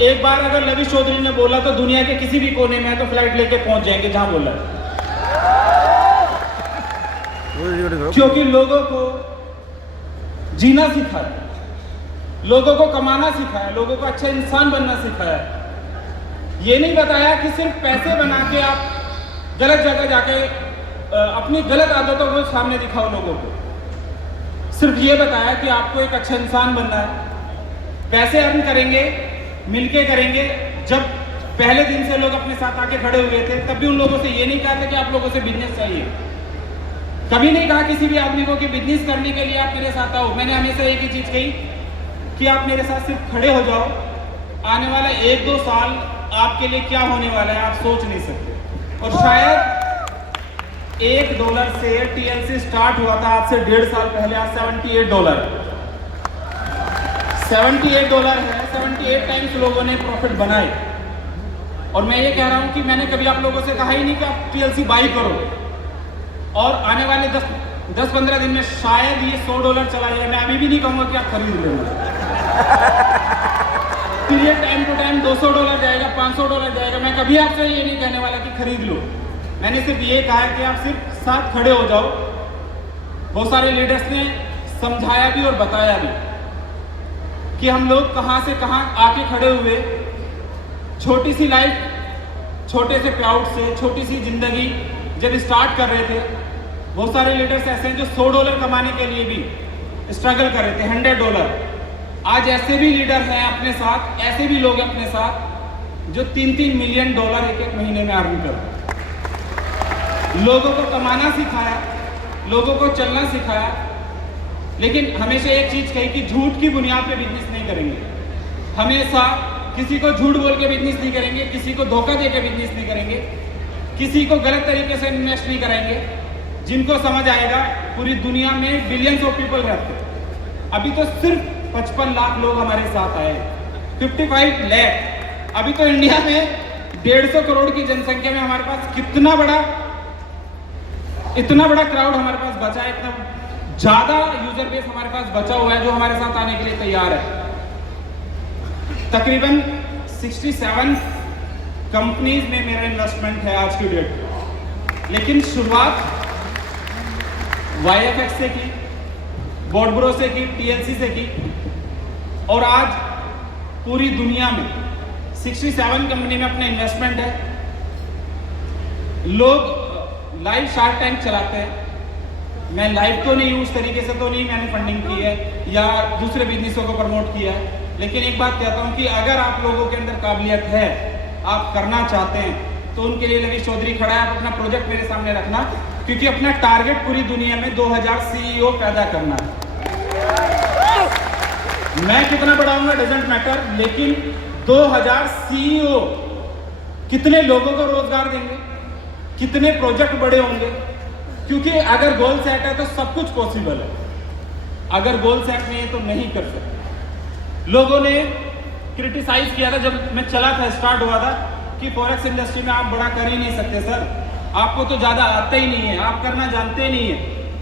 एक बार अगर लविश चौधरी ने बोला तो दुनिया के किसी भी कोने में है तो फ्लाइट लेके पहुंच जाएंगे जहां बोला। क्योंकि लोगों को जीना सिखाया, लोगों को कमाना सिखाया, लोगों को अच्छा इंसान बनना सिखाया। ये नहीं बताया कि सिर्फ पैसे बना के आप गलत जगह जाके अपनी गलत आदतों को सामने दिखाओ लोगों को। सिर्फ ये बताया कि आपको एक अच्छा इंसान बनना है। पैसे अर्न करेंगे, मिलके करेंगे। जब पहले दिन से लोग अपने साथ आके खड़े हुए थे तब भी उन लोगों से ये नहीं कहा था कि आप लोगों से बिजनेस चाहिए। कभी नहीं कहा किसी भी आदमी को कि बिजनेस करने के लिए आप मेरे साथ आओ। मैंने हमेशा एक ही चीज कही कि आप मेरे साथ सिर्फ खड़े हो जाओ। आने वाला 1-2 साल आपके लिए क्या होने वाला है आप सोच नहीं सकते। और शायद $1 से TLC स्टार्ट हुआ था आज से 1.5 साल पहले, आज $78 है। 78 टाइम्स लोगों ने प्रॉफिट बनाए। और मैं ये कह रहा हूं कि मैंने कभी आप लोगों से कहा ही नहीं कि आप TLC बाई करो। और आने वाले 10-15 दिन में शायद ये $100 चला जाए। मैं अभी भी नहीं कहूंगा कि आप खरीद लेंगे। फिर ये टाइम टू टाइम $200 जाएगा, $500 जाएगा। मैं कभी आपसे ये नहीं कहने वाला कि खरीद लो। मैंने सिर्फ ये कहा है कि आप सिर्फ साथ खड़े हो जाओ। बहुत सारे लीडर्स ने समझाया भी और बताया भी कि हम लोग कहां से कहां आके खड़े हुए। छोटी सी लाइफ, छोटे से प्राउड से, छोटी सी जिंदगी जब स्टार्ट कर रहे थे, बहुत सारे लीडर्स ऐसे हैं जो $100 कमाने के लिए भी स्ट्रगल कर रहे थे, $100। आज ऐसे भी लीडर हैं अपने साथ, ऐसे भी लोग हैं अपने साथ जो $3-3 मिलियन एक महीने में अर्न कर रहे हैं। लोगों को कमाना सिखाया, लोगों को चलना सिखाया। लेकिन हमेशा एक चीज कही कि झूठ की बुनियाद पे बिजनेस नहीं करेंगे। हमेशा किसी को झूठ बोल के बिजनेस नहीं करेंगे, किसी को धोखा दे के बिजनेस नहीं करेंगे, किसी को गलत तरीके से इन्वेस्ट नहीं कराएंगे। जिनको समझ आएगा, पूरी दुनिया में बिलियंस ऑफ पीपल रहते हैं। अभी तो सिर्फ 55 लाख लोग हमारे साथ आए, 55 लाख। अभी तो इंडिया में 150 करोड़ की जनसंख्या में हमारे पास इतना बड़ा क्राउड हमारे पास बचा है, इतना ज्यादा यूजर बेस हमारे पास बचा हुआ है जो हमारे साथ आने के लिए तैयार है। तकरीबन 67 कंपनीज में मेरा इन्वेस्टमेंट है आज की डेट में। लेकिन शुरुआत YFX से की, बोर्डब्रो से की, TLC से की, और आज पूरी दुनिया में 67 कंपनी में अपना इन्वेस्टमेंट है। लोग लाइव शार्क टैंक चलाते हैं। मैं लाइव तो नहीं, उस तरीके से तो नहीं मैंने फंडिंग की है या दूसरे बिजनेसों को प्रमोट किया है। लेकिन एक बात कहता हूं कि अगर आप लोगों के अंदर काबिलियत है, आप करना चाहते हैं, तो उनके लिए लविश चौधरी खड़ा है। आप अपना प्रोजेक्ट मेरे सामने रखना, क्योंकि अपना टारगेट पूरी दुनिया में 2000 CEO पैदा करना है। मैं कितना बढ़ाऊंगा डजंट मैटर, लेकिन 2000 CEO कितने लोगों को रोजगार देंगे, कितने प्रोजेक्ट बड़े होंगे। क्योंकि अगर गोल सेट है तो सब कुछ पॉसिबल है, अगर गोल सेट नहीं है तो नहीं कर सकते। लोगों ने क्रिटिसाइज किया था जब मैं चला था, स्टार्ट हुआ था, कि फॉरेक्स इंडस्ट्री में आप बड़ा कर ही नहीं सकते सर, आपको तो ज़्यादा आता ही नहीं है, आप करना जानते ही नहीं है।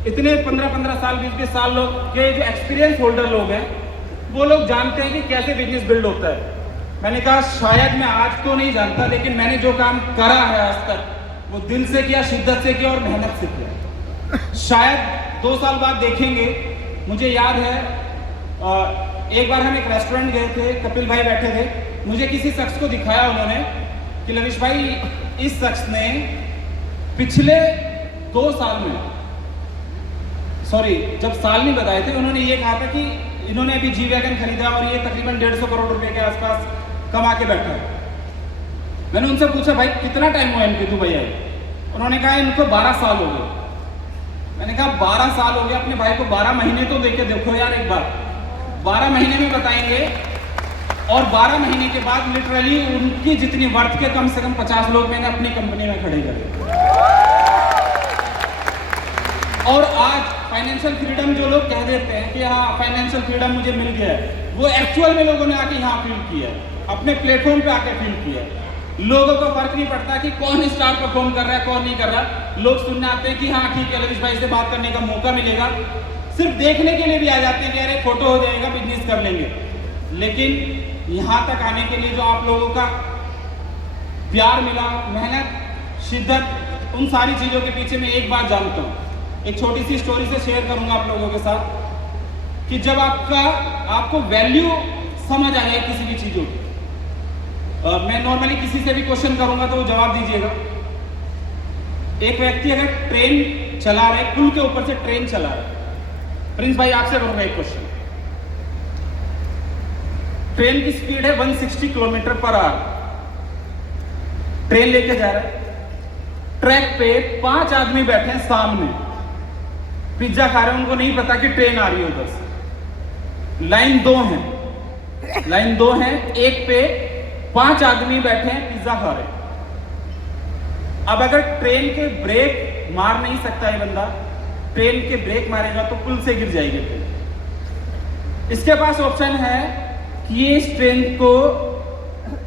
इतने 15-15 साल 20-20 साल लोग के जो एक्सपीरियंस होल्डर लोग हैं, वो लोग जानते हैं कि कैसे बिजनेस बिल्ड होता है। मैंने कहा शायद मैं आज तो नहीं जानता, लेकिन मैंने जो काम करा है आज तक वो दिल से किया, शिद्दत से किया और मेहनत से किया। शायद 2 साल बाद देखेंगे। मुझे याद है एक बार हम एक रेस्टोरेंट गए थे, कपिल भाई बैठे थे, मुझे किसी शख्स को दिखाया उन्होंने कि लविश भाई, इस शख्स ने पिछले 2 साल में, जब साल नहीं बताए थे, उन्होंने ये कहा था कि इन्होंने अभी जी वैगन खरीदा और ये तकरीबन 150 करोड़ रुपए के आसपास कमा के बैठा है। मैंने उनसे पूछा भाई कितना टाइम हुआ इनके दुबई आए? उन्होंने कहा इनको 12 साल हो गए। मैंने कहा 12 साल हो गए, अपने भाई को 12 महीने तो देके देखो यार एक बार। 12 महीने में बताएंगे, और 12 महीने के बाद लिटरली उनकी जितनी वर्थ के कम से कम 50 लोग मैंने अपनी कंपनी में खड़े करे। और आज फाइनेंशियल फ्रीडम जो लोग कह देते हैं कि हाँ फाइनेंशियल फ्रीडम मुझे मिल गया है, वो एक्चुअल में लोगों ने आके यहाँ फील किया है, अपने प्लेटफॉर्म पे आके फील किया है। लोगों को फर्क नहीं पड़ता कि कौन स्टार परफॉर्म कर रहा है, कौन नहीं कर रहा। लोग सुनने आते हैं कि हाँ ठीक है लविश भाई से बात करने का मौका मिलेगा, सिर्फ देखने के लिए भी आ जाते हैं कि अरे फोटो हो जाएगा, बिजनेस कर लेंगे। लेकिन यहाँ तक आने के लिए जो आप लोगों का प्यार मिला, मेहनत, शिद्दत, उन सारी चीज़ों के पीछे मैं एक बात जानता हूँ। एक छोटी सी स्टोरी से शेयर करूँगा आप लोगों के साथ कि जब आपको वैल्यू समझ आ जाए किसी भी चीज़ों की, मैं नॉर्मली किसी से भी क्वेश्चन करूँगा तो वो जवाब दीजिएगा। एक व्यक्ति अगर ट्रेन चला रहा है, पुल के ऊपर से ट्रेन चला रहा है, प्रिंस भाई आपसे करूँगा एक क्वेश्चन। ट्रेन की स्पीड है 160 किलोमीटर पर आवर, ट्रेन लेके जा रहा है, ट्रैक पे 5 आदमी बैठे हैं सामने, पिज्जा खा रहे हैं, उनको नहीं पता कि ट्रेन आ रही है उधर से। लाइन 2 है, एक पे 5 आदमी बैठे हैं, पिज्जा खा रहे हैं। अब अगर ट्रेन के ब्रेक मार नहीं सकता है बंदा, ट्रेन के ब्रेक मारेगा तो पुल से गिर जाएगी ट्रेन। इसके पास ऑप्शन है कि ये इस ट्रेन को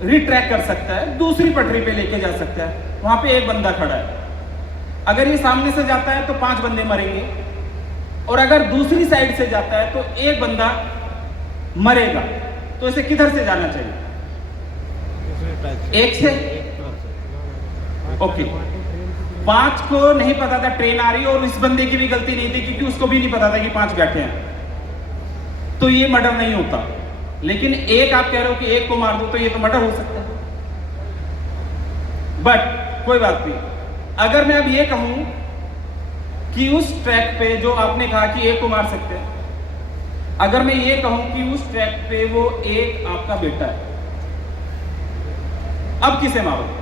रिट्रैक कर सकता है, दूसरी पटरी पे लेके जा सकता है, वहां पे एक बंदा खड़ा है। अगर ये सामने से जाता है तो 5 बंदे मरेंगे, और अगर दूसरी साइड से जाता है तो एक बंदा मरेगा। तो इसे किधर से जाना चाहिए? एक से? ओके। 5 को नहीं पता था ट्रेन आ रही है, और इस बंदे की भी गलती नहीं थी क्योंकि उसको भी नहीं पता था कि 5 बैठे हैं, तो ये मर्डर नहीं होता। लेकिन एक आप कह रहे हो कि एक को मार दो तो ये तो मर्डर हो सकता है। बट कोई बात नहीं, अगर मैं अब ये कहूं कि उस ट्रैक पे जो आपने कहा कि एक को मार सकते हैं, अगर मैं ये कहूं कि उस ट्रैक पे वो एक आपका बेटा है, अब किसे मारोगे?